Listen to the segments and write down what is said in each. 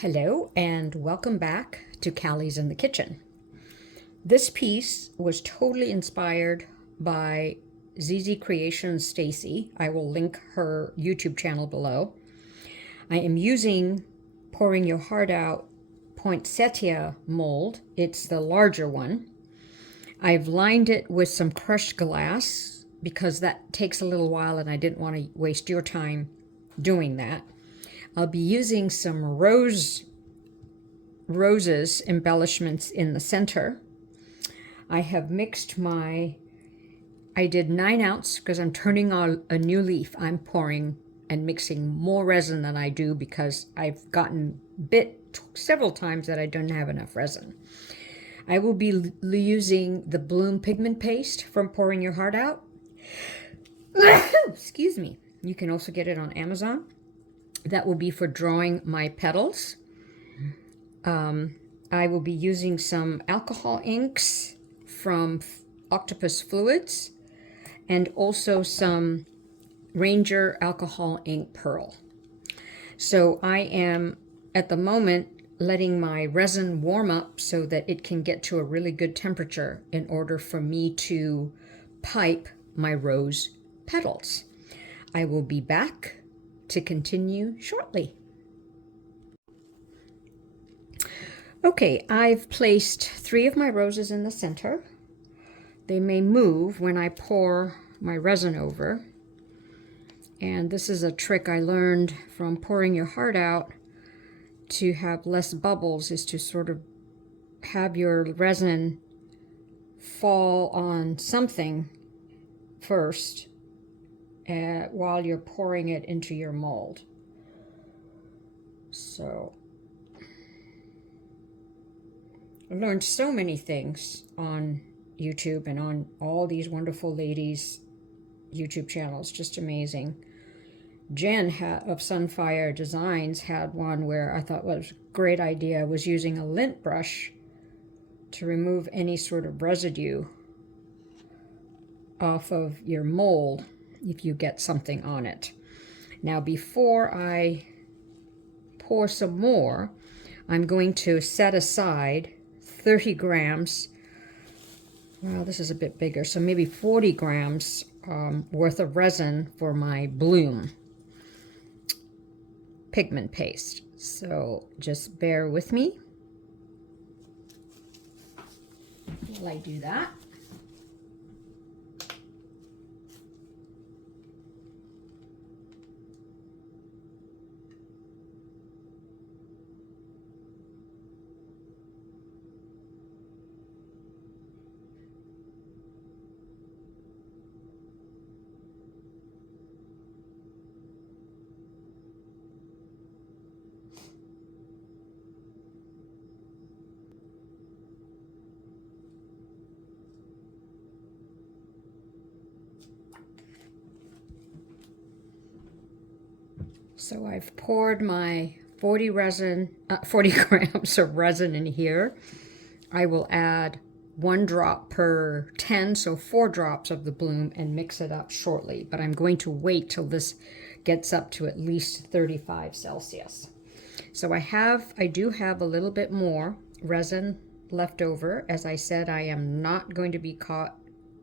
Hello and welcome back to Callie's in the Kitchen. This piece was totally inspired by ZZ Creations Stacy. I will link her YouTube channel below. I am using Pouring Your Heart Out poinsettia mold. It's the larger one. I've lined it with some crushed glass because that takes a little while and I didn't want to waste your time doing that. I'll be using some roses embellishments in the center. I have mixed I did 9 ounce because I'm turning on a new leaf. I'm pouring and mixing more resin than I do because I've gotten bit several times that I don't have enough resin. I will be using the Bloom pigment paste from Pouring Your Heart Out. Excuse me. You can also get it on Amazon. That will be for drawing my petals. I will be using some alcohol inks from Octopus Fluids and also some Ranger alcohol ink pearl. So I am at the moment letting my resin warm up so that it can get to a really good temperature in order for me to pipe my rose petals. I will be back to continue shortly. Okay, I've placed 3 of my roses in the center. They may move when I pour my resin over. And this is a trick I learned from Pouring Your Heart Out to have less bubbles, is to sort of have your resin fall on something first while you're pouring it into your mold. So I learned so many things on YouTube and on all these wonderful ladies' YouTube channels. Just amazing. Jen of Sunfire Designs had one where I thought was a great idea, was using a lint brush to remove any sort of residue off of your mold if you get something on it. Now, before I pour some more, I'm going to set aside 30 grams, well, this is a bit bigger, so maybe 40 grams worth of resin for my Bloom pigment paste. So just bear with me while I do that. So I've poured my 40 grams of resin in here. I will add 1 drop per 10, so 4 drops of the Bloom, and mix it up shortly. But I'm going to wait till this gets up to at least 35 Celsius. So I do have a little bit more resin left over. As I said, I am not going to be caught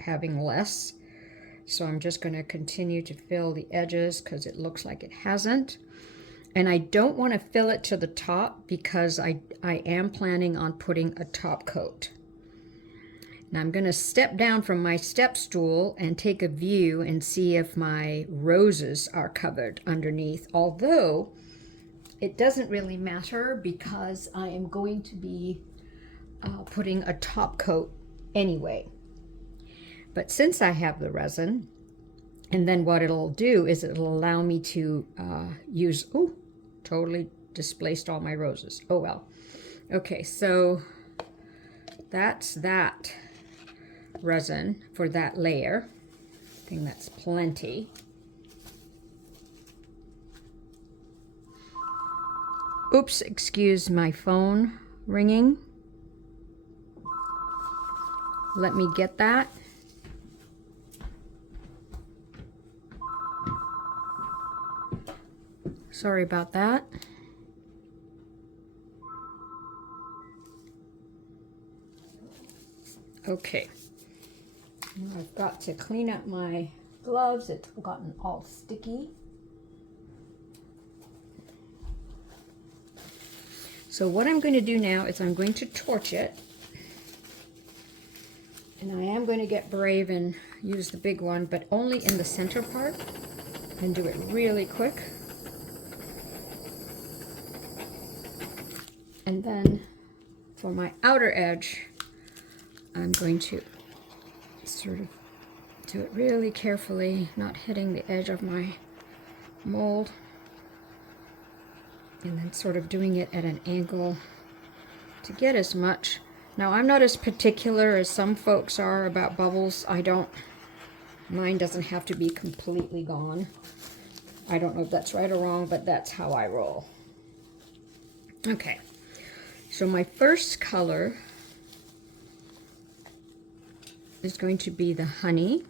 having less. So I'm just going to continue to fill the edges because it looks like it hasn't. And I don't want to fill it to the top because I am planning on putting a top coat. Now I'm going to step down from my step stool and take a view and see if my roses are covered underneath. Although it doesn't really matter because I am going to be putting a top coat anyway. But since I have the resin, and then what it'll do is it'll allow me to use, oh, totally displaced all my roses. Oh well. Okay, so that's that resin for that layer. I think that's plenty. Oops, excuse my phone ringing. Let me get that. Sorry about that. Okay, now I've got to clean up my gloves. It's gotten all sticky. So what I'm going to do now is I'm going to torch it. And I am going to get brave and use the big one, but only in the center part, and do it really quick. And then for my outer edge, I'm going to sort of do it really carefully, not hitting the edge of my mold. And then sort of doing it at an angle to get as much. Now, I'm not as particular as some folks are about bubbles. Mine doesn't have to be completely gone. I don't know if that's right or wrong, but that's how I roll. Okay, so my first color is going to be the honey.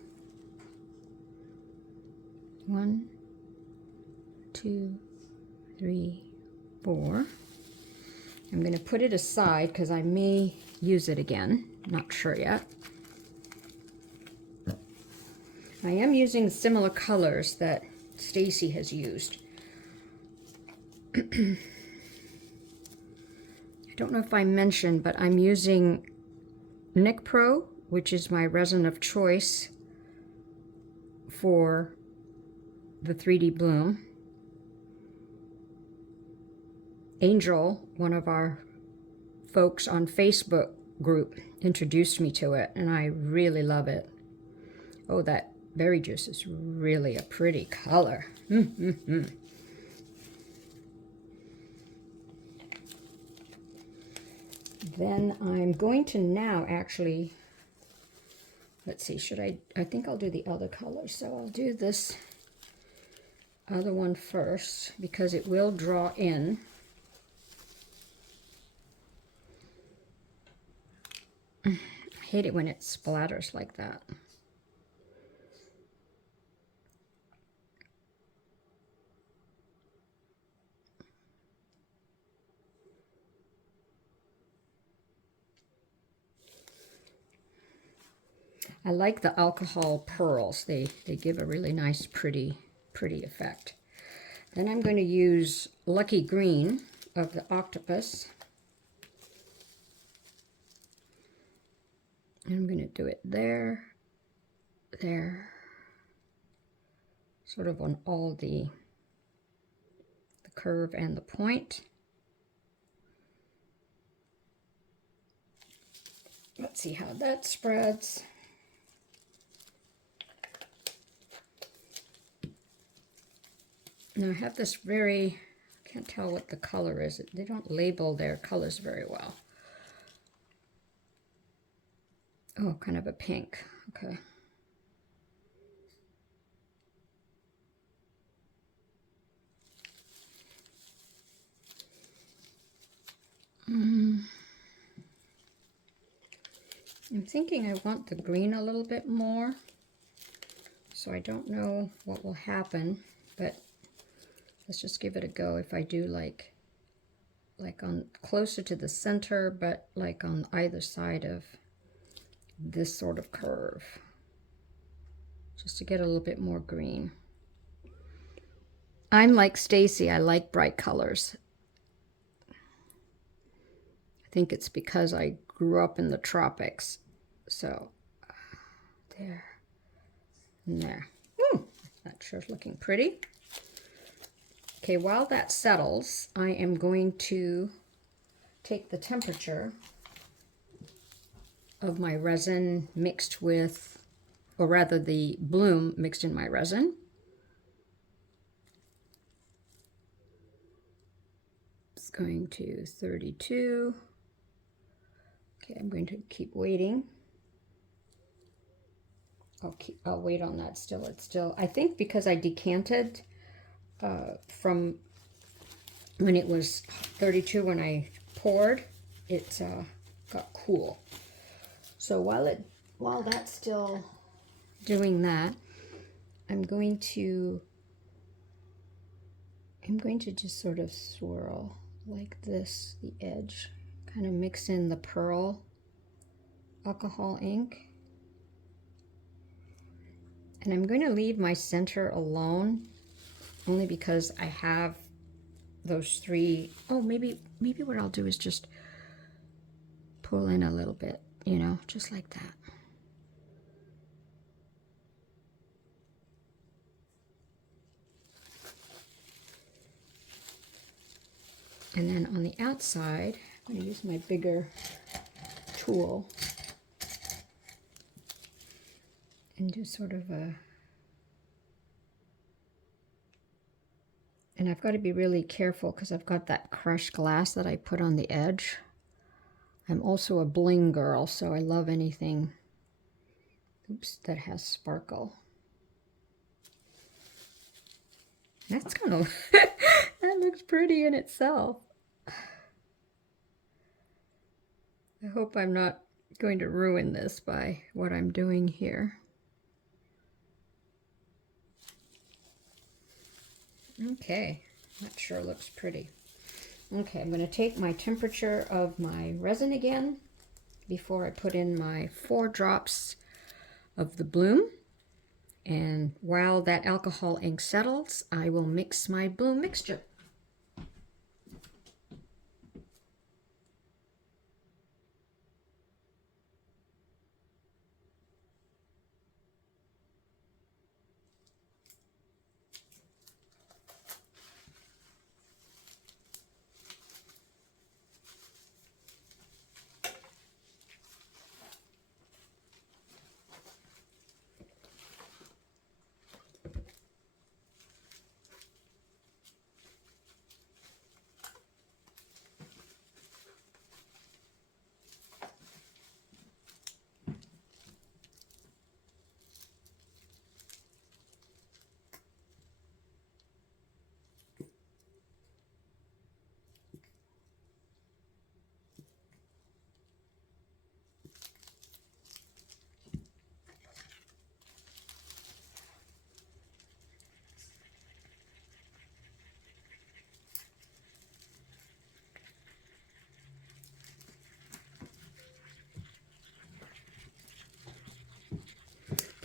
1, 2, 3, 4. I'm going to put it aside because I may use it again. Not sure yet. I am using similar colors that Stacy has used. I don't know if I mentioned, but I'm using Nic Pro, which is my resin of choice for the 3D bloom. Angel, one of our folks on Facebook group, introduced me to it, and I really love it. Oh, that berry juice is really a pretty color. Then I'm going to now actually, let's see, I think I'll do the other color. So I'll do this other one first because it will draw in. I hate it when it splatters like that. I like the alcohol pearls. They give a really nice, pretty effect. Then I'm going to use Lucky Green of the octopus. I'm going to do it there, sort of on all the curve and the point. Let's see how that spreads. Now I have this I can't tell what the color is. They don't label their colors very well. Oh, kind of a pink. Okay. I'm thinking I want the green a little bit more. So I don't know what will happen, but let's just give it a go. If I do like on closer to the center, but like on either side of this sort of curve, just to get a little bit more green. I'm like Stacy, I like bright colors. I think it's because I grew up in the tropics. So there and there. Ooh, that sure's looking pretty. Okay, while that settles, I am going to take the temperature of my resin mixed with, or rather the bloom mixed in my resin. It's going to 32. Okay, I'm going to keep waiting. I'll wait on that still. It's still, I think because I decanted from when it was 32 when I poured, it got cool. So while that's still doing that, I'm going to just sort of swirl like this, the edge, kind of mix in the pearl alcohol ink. And I'm going to leave my center alone only because I have those three. Oh, maybe what I'll do is just pull in a little bit, you know, just like that. And then on the outside, I'm going to use my bigger tool and do sort of a, and I've got to be really careful because I've got that crushed glass that I put on the edge. I'm also a bling girl, so I love anything, oops, that has sparkle. That's kind of, that looks pretty in itself. I hope I'm not going to ruin this by what I'm doing here. Okay, that sure looks pretty. Okay, I'm going to take my temperature of my resin again before I put in my 4 drops of the bloom. And while that alcohol ink settles, I will mix my bloom mixture.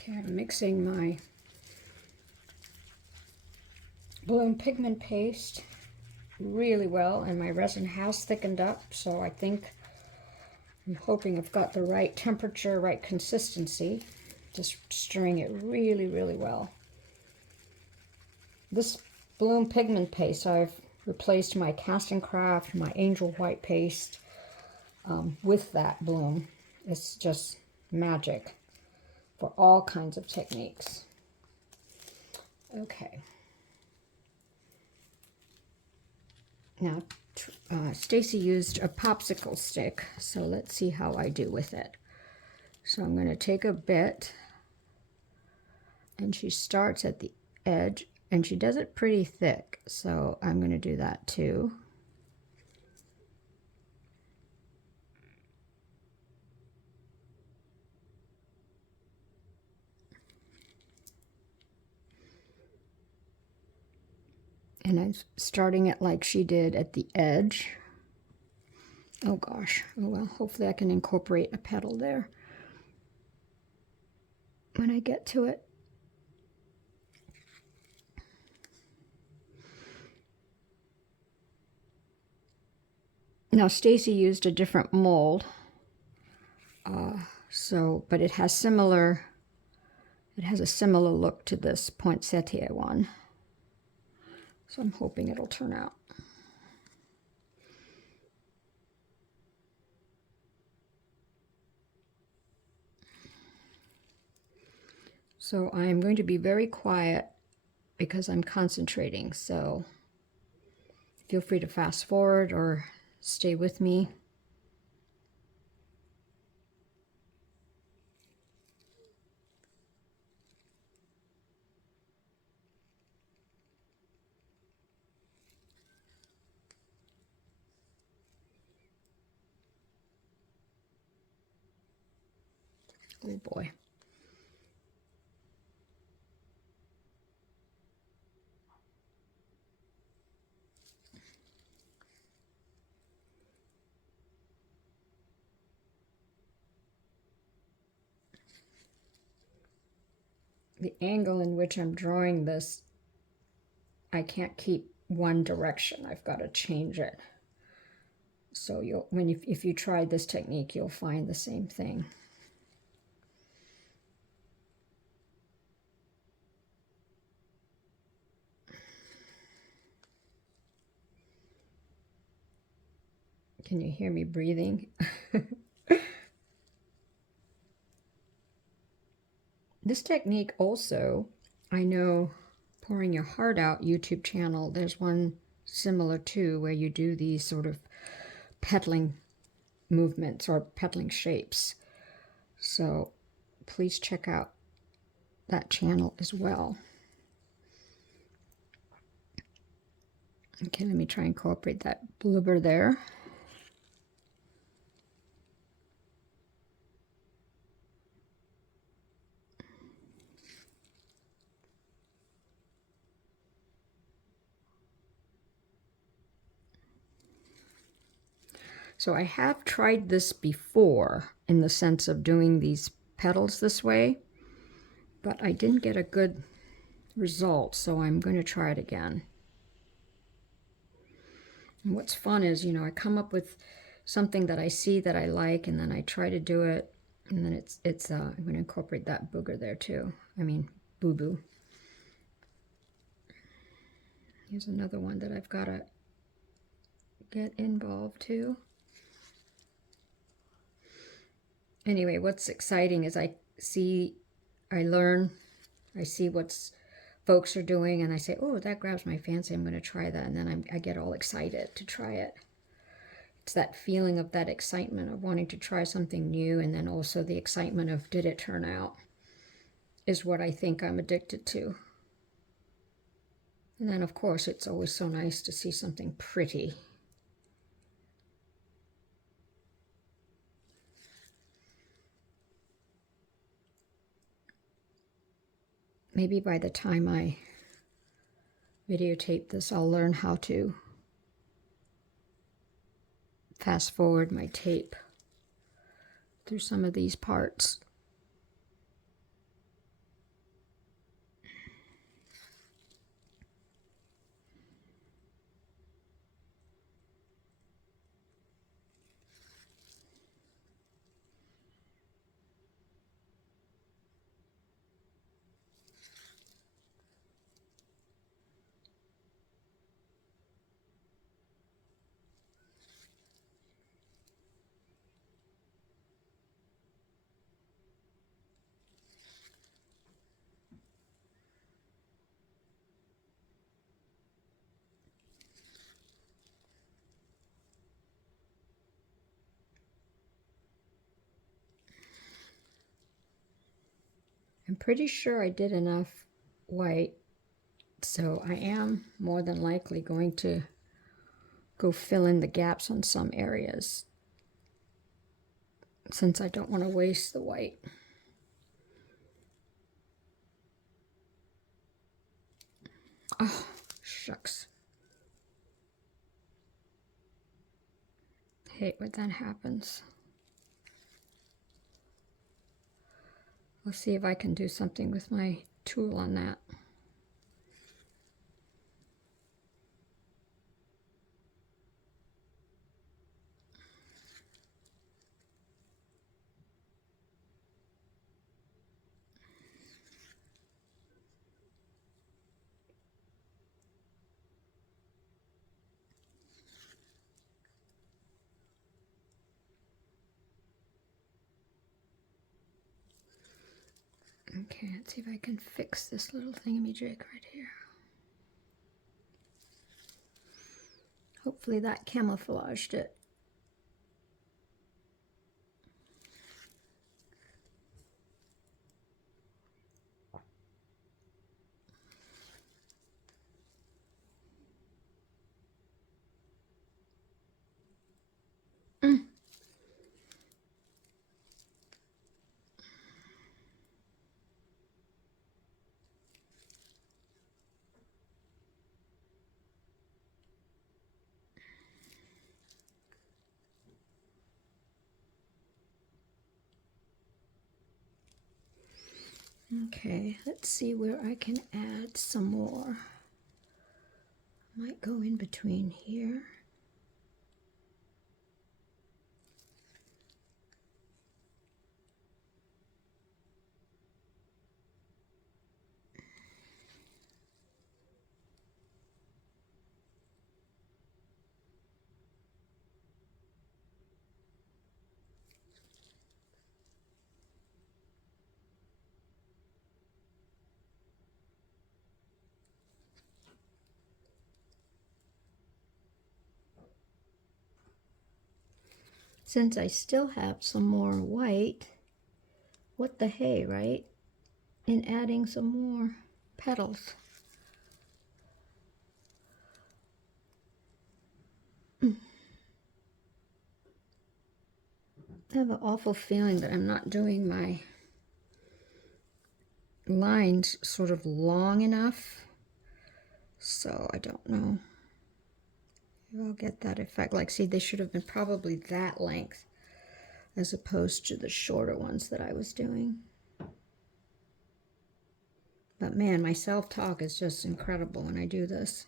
Okay, I'm mixing my bloom pigment paste really well, and my resin has thickened up, so I think, I'm hoping I've got the right temperature, right consistency. Just stirring it really, really well. This bloom pigment paste, I've replaced my Cast and Craft, my Angel White paste with that bloom. It's just magic for all kinds of techniques. Okay. Now, Stacy used a popsicle stick, so let's see how I do with it. So I'm going to take a bit, and she starts at the edge, and she does it pretty thick, so I'm going to do that too. And I'm starting it like she did at the edge. Oh gosh, oh well, hopefully I can incorporate a petal there when I get to it. Now Stacy used a different mold, but it has a similar look to this poinsettia one. So I'm hoping it'll turn out. So I'm going to be very quiet because I'm concentrating, so feel free to fast forward or stay with me. Oh boy. the angle in which I'm drawing this, I can't keep one direction. I've got to change it. So if you try this technique, you'll find the same thing. Can you hear me breathing? This technique also, I know, Pouring Your Heart Out YouTube channel, there's one similar too, where you do these sort of petal movements or petal shapes. So please check out that channel as well. Okay, let me try and incorporate that bloober there. So I have tried this before in the sense of doing these petals this way, but I didn't get a good result, so I'm going to try it again. And what's fun is, I come up with something that I see that I like, and then I try to do it, and then I'm going to incorporate that booger there too. I mean, boo-boo. Here's another one that I've got to get involved too. Anyway, what's exciting is I learn, I see what's folks are doing, and I say, oh, that grabs my fancy, I'm going to try that, and then I get all excited to try it. It's that feeling of that excitement of wanting to try something new, and then also the excitement of did it turn out, is what I think I'm addicted to. And then, of course, it's always so nice to see something pretty. Maybe by the time I videotape this, I'll learn how to fast forward my tape through some of these parts. I'm pretty sure I did enough white, so I am more than likely going to go fill in the gaps on some areas, since I don't want to waste the white. Oh, shucks. Hate when that happens. Let's see if I can do something with my tool on that. Okay, let's see if I can fix this little thingamajig right here. Hopefully that camouflaged it. Okay, let's see where I can add some more. Might go in between here. Since I still have some more white, what the hey, right? In adding some more petals. I have an awful feeling that I'm not doing my lines sort of long enough. So I don't know. I'll get that effect. Like, see, they should have been probably that length as opposed to the shorter ones that I was doing. But man, my self-talk is just incredible when I do this.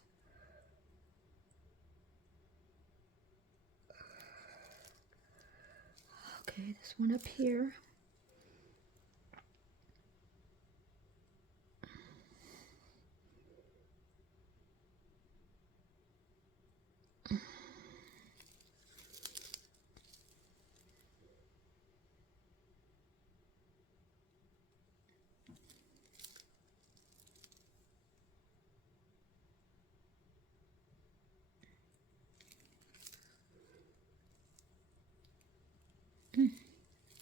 Okay, this one up here.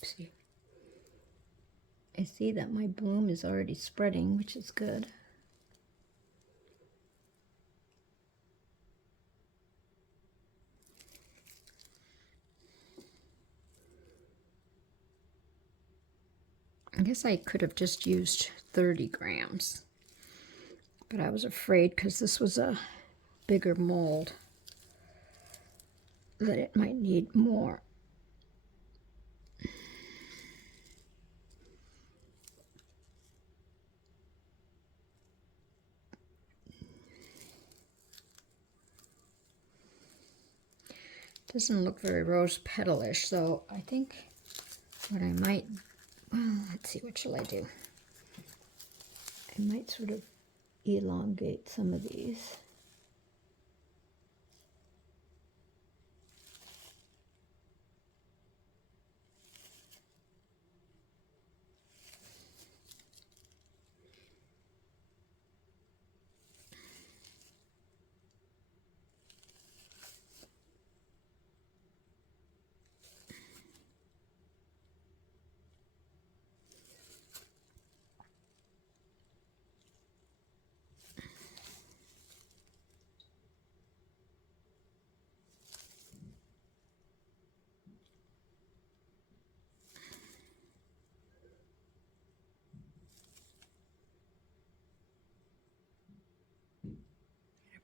See, I see that my bloom is already spreading, which is good. I guess I could have just used 30 grams, but I was afraid because this was a bigger mold that it might need more. Doesn't look very rose petalish, so I think what I might, well, let's see, what shall I do? I might sort of elongate some of these.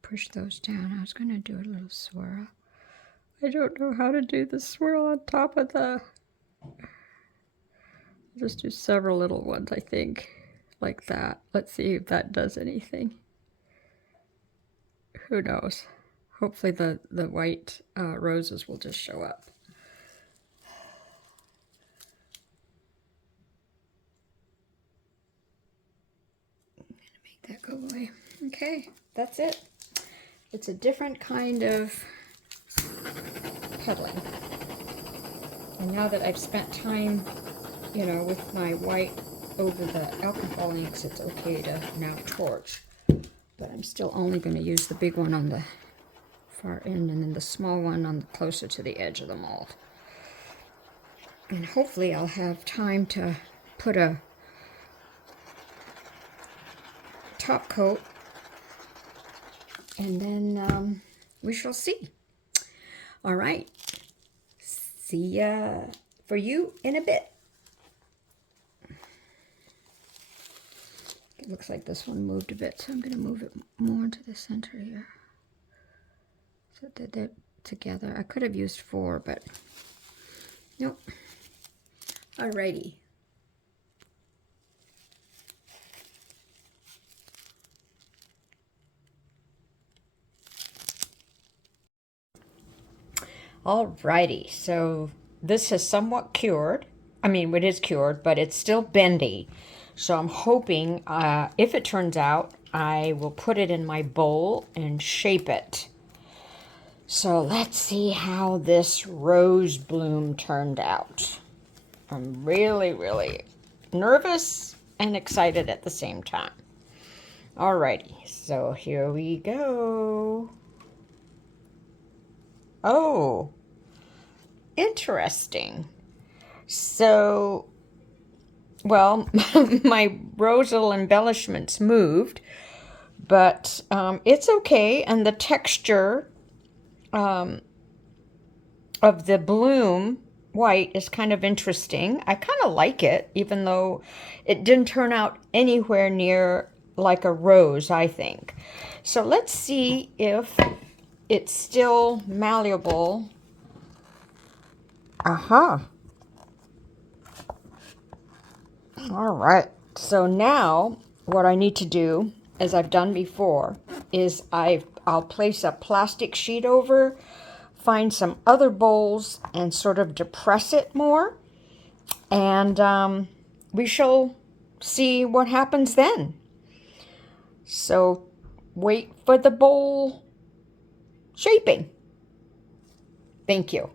Push those down. I was going to do a little swirl. I don't know how to do the swirl on top of the... Just do several little ones, I think, like that. Let's see if that does anything. Who knows? Hopefully the white roses will just show up. I'm going to make that go away. Okay, that's it. It's a different kind of pedaling. And now that I've spent time, you know, with my white over the alcohol inks, it's okay to now torch. But I'm still only going to use the big one on the far end and then the small one on closer to the edge of the mold. And hopefully I'll have time to put a top coat, and then we shall see. All right, see ya for you in a bit. It looks like this one moved a bit, so I'm going to move it more into the center here so that they're together. I could have used 4, but nope. Alrighty. Alrighty, so this has somewhat cured. I mean, it is cured, but it's still bendy. So I'm hoping, if it turns out, I will put it in my bowl and shape it. So let's see how this rose bloom turned out. I'm really, really nervous and excited at the same time. Alrighty, so here we go. Oh, interesting. So, well, my rosal embellishments moved, but it's okay. And the texture of the bloom white is kind of interesting. I kind of like it, even though it didn't turn out anywhere near like a rose, I think. So let's see if it's still malleable. Uh-huh. All right. So now what I need to do, as I've done before, is I'll place a plastic sheet over, find some other bowls, and sort of depress it more. And we shall see what happens then. So wait for the bowl shaping. Thank you.